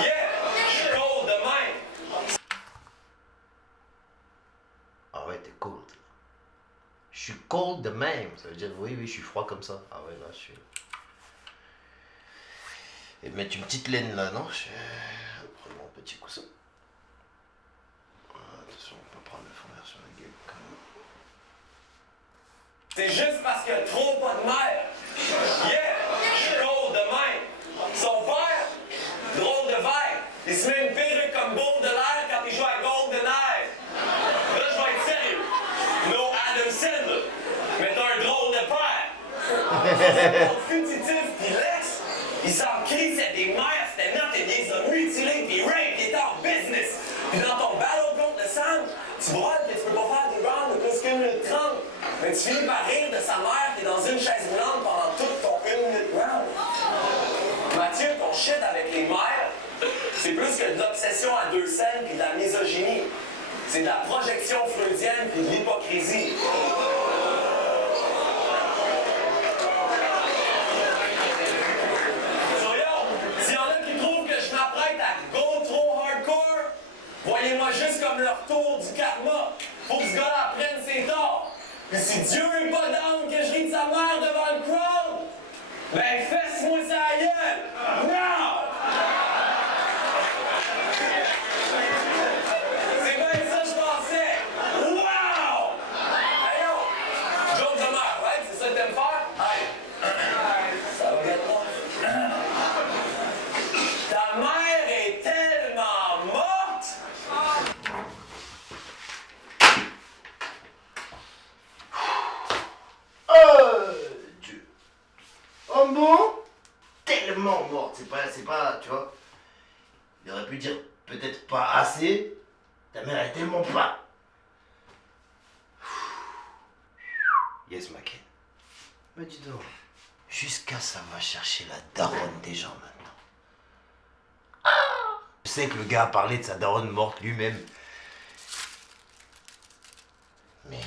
Yeah, je suis cold de même. Ah ouais, t'es cold. Je suis cold de même. Ça veut dire, oui, je suis froid comme ça. Ah ouais, là, je suis... Et mettre une petite laine là, non? Prends mon petit coussin. Attention, on peut prendre le fond vert sur la gueule quand même. C'est juste parce qu'il y a trop pas de mère. Yeah, je suis cold de même. Son père, drôle de verre, il se met une perruque comme Baudelaire quand il joue à GoldenEye. Là, je vais être sérieux. No Adam Sandler, mais t'as un drôle de père. Son fugitif pis Lex, il s'en crie, c'est des mères, c'était not, et bien ça mutilé pis rape, il était en business. Pis dans ton battle contre le sang, tu brodes que tu peux pas faire des rounds de plus qu'une minute 30. Mais tu finis par rire de sa mère qui est dans une chaise roulante pendant toute ton 1 minute round. Mathieu, ton shit avec les mères, c'est plus que de l'obsession à deux scènes pis de la misogynie. C'est de la projection freudienne pis de l'hypocrisie. S'il y en a qui trouvent que je m'apprête à go trop hardcore, voyez-moi juste comme le retour du karma. Faut que ce gars-là prenne ses torts. Puis si Dieu est pas down que je ris de sa mère devant le crowd, ben fesse-moi sa gueule! Non! C'est bien ça que je pensais! Wow! Hey yo! Joke de mère, right? C'est ça que t'aimes faire? Hey! Ça va être long. Ta mère est tellement morte! Oh Dieu. Oh bon? Tellement morte. C'est pas, tu vois. Il aurait pu dire peut-être pas assez. Ta mère est tellement pas. Yes, ma Ken. Mais dis donc. Jusqu'à ça va chercher la daronne des gens maintenant. Ah, je sais que le gars a parlé de sa daronne morte lui-même. Mais...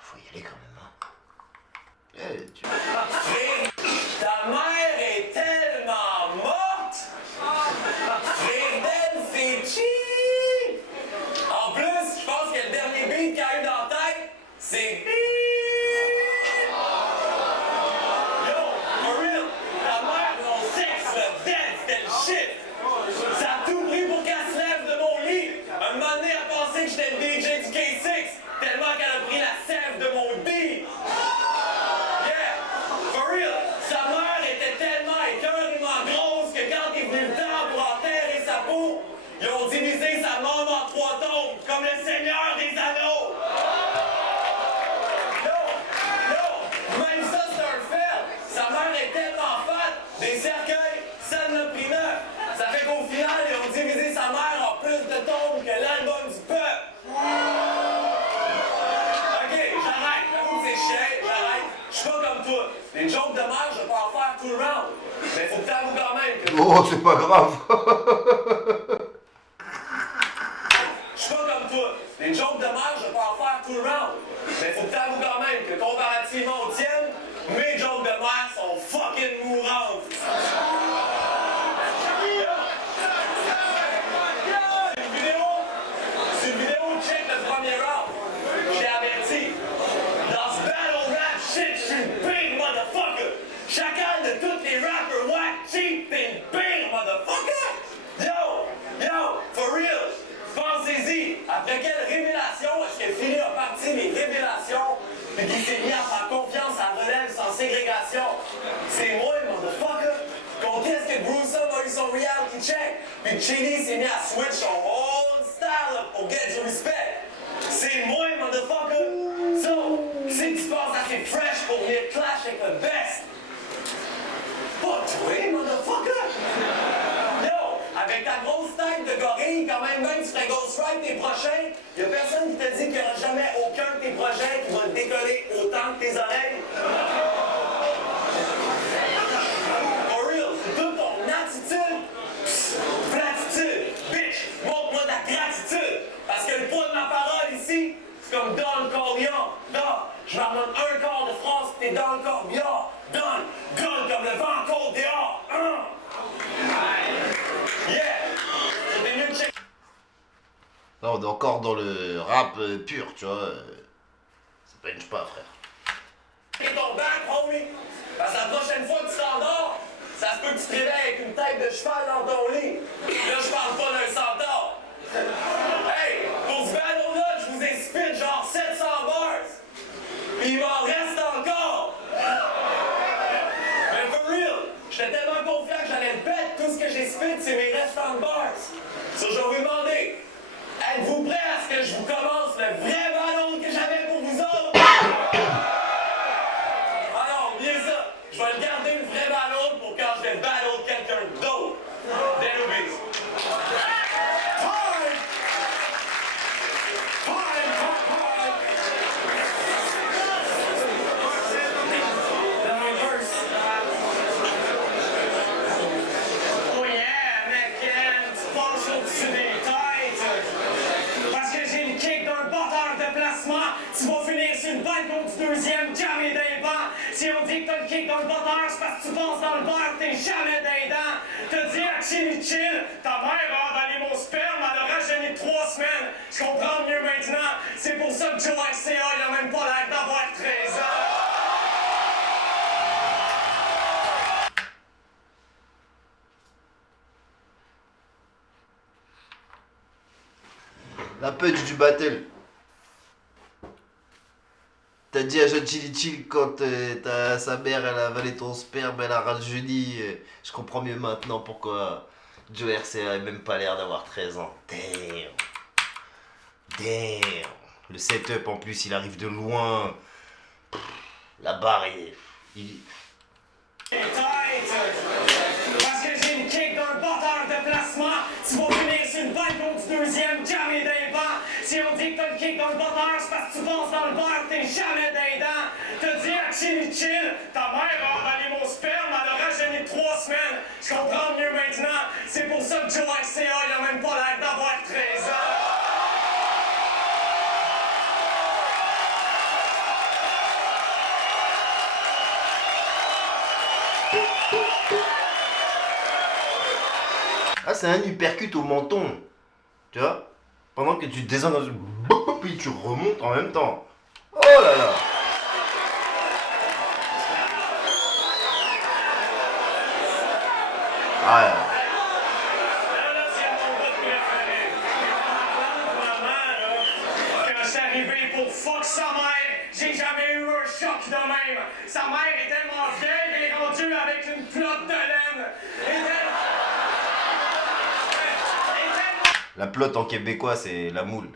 faut y aller quand même, hein. Eh, tu... Ta mère est tellement morte! Rire d'elle, c'est cheap! En plus, je pense que le dernier beat qu'il y a eu dans la tête, c'est... Yo, for real, ta mère, son sexe, le dead, c'était le shit! Ça a tout pris pour qu'elle se lève de mon lit! Un moment donné, elle pensait que j'étais le DJ du K6, tellement qu'elle a pris la sève de mon beat! For real, sa mère était tellement écœurément grosse que quand il est venu le temps pour enterrer sa peau, ils ont divisé sa môme en 3 tombes, comme le Seigneur des Anneaux! Yo, même ça c'est un fait! Sa mère est tellement fat, des cercueils, ça en a pris 9. Ça fait qu'au final, ils ont divisé sa mère en plus de tombes que l'album du peuple! Ok, j'arrête, j'avoue que c'est chiant, j'arrête. Je suis pas comme toi. Les jokes de merde, je vais pas en faire tout le round. Mais faut que t'avoues quand même que... Oh, c'est pas grave. Je suis pas comme toi. Les jokes de merde, je vais pas en faire tout le round. Mais faut que t'avoues quand même que comparativement aux tiennes, mes jokes de merde sont fucking mourantes. C'est une vidéo check le premier round. Je t'ai averti. Dans ce battle rap shit, je suis une big motherfucker. Chacal de tous les rappers whack cheap, t'es une big motherfucker. Yo, for real. Pensez-y, après quelle révélation est-ce que Philly a parti les révélations et qu'il s'est mis à faire confiance à relève sans ségrégation? C'est moi, motherfucker. Quand est-ce que Gruesome a eu son reality check? Puis Chili s'est mis à switch son whole style up pour get du respect. C'est moi, motherfucker. So, c'est que tu penses assez fresh pour venir clash avec le best. Pas toi, motherfucker. Yo, avec ta grosse tête de gorille, quand même tu ferais Ghostwrite tes prochains, y'a personne qui te dit qu'il n'y aura jamais aucun de tes projets qui va te décoller autant que tes oreilles. For real, c'est toute ton attitude. Psst, dans le corbillard. Donne, donne comme le vent cold dehors. Yeah! C'était mieux de check. Là, on est encore dans le rap pur, tu vois. Ça punch pas, frère. Et ton bac, homie. Parce que la prochaine fois que tu t'endors, ça se peut que tu te réveilles avec une tête de cheval dans ton lit. Là, je parle pas d'un centaure. Hey, pour ce battle-là, je vous ai spit genre 700 bars. Puis il m'en reste encore. Mais for real, j'étais tellement confiant que j'allais bet tout ce que j'ai spit, c'est mes restants de bars. So, je vais vous demander, êtes-vous prêts à ce que je vous commence le vrai ballon que j'avais pour vous autres? Alors, oubliez ça. Je vais le garder le vrai ballon pour quand je vais battle quelqu'un d'autre. Then obéis. Oh yeah, McCann, tu penches au-dessus des têtes. Parce que j'ai une kick d'un batteur de placement, tu vas finir sur le balcon du deuxième, jamais d'un banc. Si on dit que t'as le kick dans le batteur, c'est parce que tu passes dans le bar, t'es jamais d'un dent. T'as dit à Chili Chill, ta mère a avalé mon sperme, elle a rajeuni 3 semaines. Je comprends mieux maintenant, c'est pour ça que Joe RCA, il a même pas l'air d'avoir 13 ans. La punch du battle. T'as dit à Jean Chili Chill quand sa mère elle a avalé ton sperme, elle a rajeuni. Je comprends mieux maintenant pourquoi Joe RCA a même pas l'air d'avoir 13 ans. Damn. Damn. Le setup en plus il arrive de loin. La barre il... Parce que j'ai une kick d'un batteur de placement, tu vas finir sur le balcon du deuxième, jamais d'un banc. Si on dit que t'as le kick dans le batteur, c'est parce que tu passes dans le bar, t'es jamais d'un dent. T'as dit à Chili Chill, ta mère a avalé mon sperme, elle a rajeuni 3 semaines. Je comprends mieux maintenant, c'est pour ça que Joe RCA, il a même pas l'air d'avoir 13 ans. Ah, c'est un uppercut au menton. Tu vois? Pendant que tu descends dans une... Puis tu remontes en même temps. Oh là là. Ah là. Quand je suis arrivé pour fuck sa mère, j'ai jamais eu un choc de même. Sa mère est tellement vieille, elle est rendue avec une flotte de laine. La plotte en québécois, c'est la moule.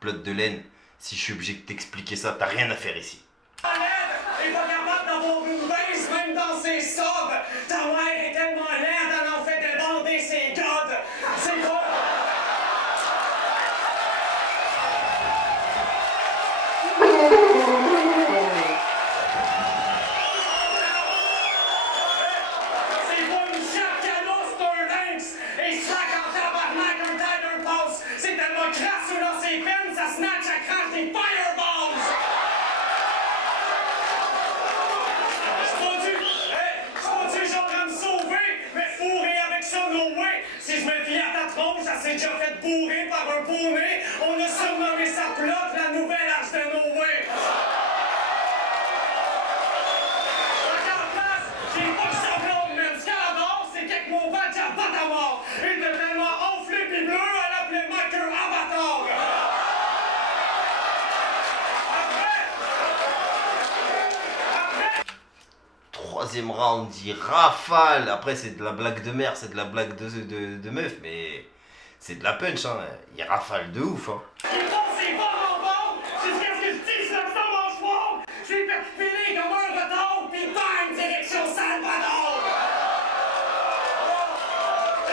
Plotte de laine. Si je suis obligé de t'expliquer ça, t'as rien à faire ici. Elle est pas capable d'avoir une base même dans ses sobs. Ta mère est tellement laide, elle en fait débander ses godes. C'est quoi? C'est pas une chatte cadeau, c'est un lynx. Et slack en tabarnak un Tiger Pulse. C'est tellement crasseux dans ses peines, ça snatch à crache des fireballs. Je suis genre à me sauver, mais fourrer avec ça, no way. Si je me fie à ta tronche, ça s'est déjà fait bourrer par un poney. On a surnommé sa plotte la nouvelle arche de no way. J'ai pas de sablon, même. Ce qu'elle adore, c'est qu'avec mon badge à bat à mort. Il était tellement enflé pis bleu, elle appelait Michael Avatar. Troisième round, dit rafale. Après, c'est de la blague de mère, c'est de la blague de meuf, mais c'est de la punch, hein. Il rafale de ouf, hein. Il pense c'est pas en bon. C'est ce que je dis, je le sens en chemin. Je suis fait piler comme un retard, pis bang, direction Salvador.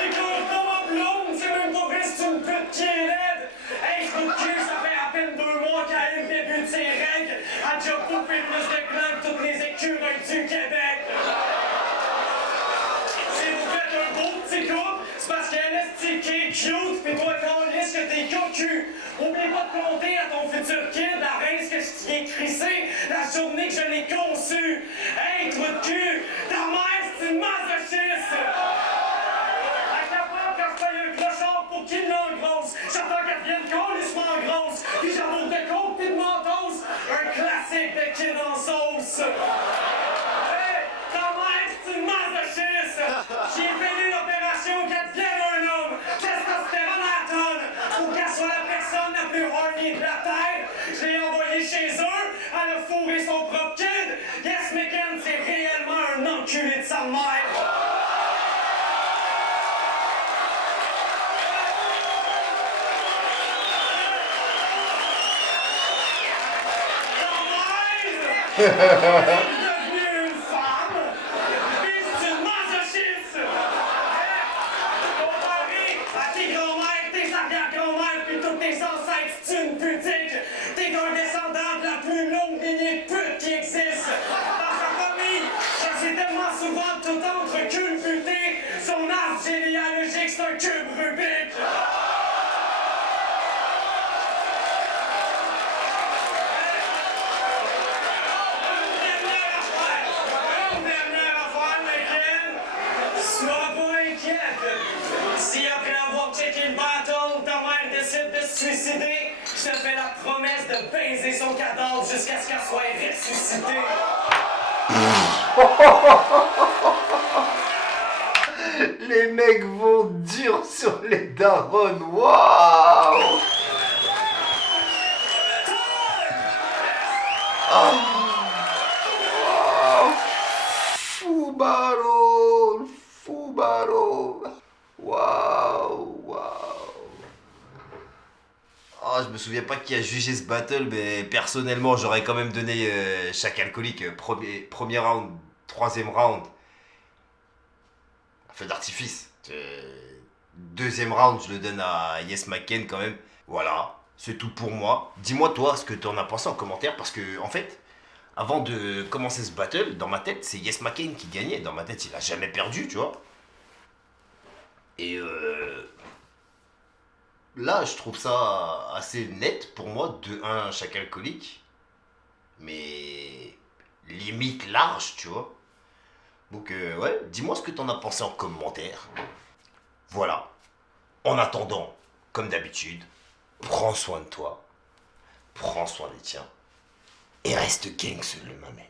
Écoute, dans ma blonde, c'est même pas vrai, c'est une pute qui est laide. Hey, ce coup de cul, ça fait à peine 2 mois qu'elle a eu le début de ses règles. Elle a déjà coupé plus de plans que toutes les écureuils du Québec. Si vous faites un beau petit couple, c'est parce qu'elle est stickée cute, pis toi, quand on lisse que t'es cocu. Oublie pas de compter à ton futur kid la race ce que je t'y ai crissé la journée que je l'ai conçu. Hey, trou de cul, ta mère, c'est une masochiste! À capable quand je paye un clochard pour qu'il l'engrosse. J'attends qu'elle vienne colissement grosse. Puis j'amour de coke pis de mentos. Un classique de kid en sauce. Hey, ta mère, c'est une masochiste! J'y ai payé l'opération qu'elle devienne un homme. Testostérone à la tonne. Pour qu'elle soit la personne la plus horny de la terre. Je l'ai envoyé chez eux. Elle a fourré son propre kid. Yes, McCann, c'est réellement un enculé de sa mère. Ta mère est devenue une femme. Puis c'est une masochiste. Comparé à tes grands-mères, tes arrière-grands-mères, puis tous tes ancêtres, c'est une putique. T'es un descendant de la plus longue lignée de putes qui existe. Dans sa famille, ça c'est tellement souvent tout entre culbuté. Son arbre généalogique, c'est un cube Rubik. Une dernière affaire, McCann. Sois pas inquiète. Si après avoir checké le battle, ta mère décide de se suicider, je te fais la promesse de baiser son cadavre jusqu'à ce qu'elle soit ressuscitée. Les mecs vont dur sur les darons. Waouh! Fou Fubaro. Waouh, waouh. Oh, je me souviens pas qui a jugé ce battle, mais personnellement, j'aurais quand même donné chaque alcoolique premier round, troisième round. Feu d'artifice. Deuxième round, je le donne à Yes McCain quand même. Voilà, c'est tout pour moi. Dis-moi toi ce que t'en as pensé en commentaire, parce que en fait, avant de commencer ce battle, dans ma tête, c'est Yes McCain qui gagnait. Dans ma tête, il a jamais perdu, tu vois. Et là, je trouve ça assez net pour moi, de un chaque alcoolique, mais limite large, tu vois. Donc ouais, dis-moi ce que t'en as pensé en commentaire. Voilà. En attendant, comme d'habitude, prends soin de toi, prends soin des tiens, et reste gangster le maman.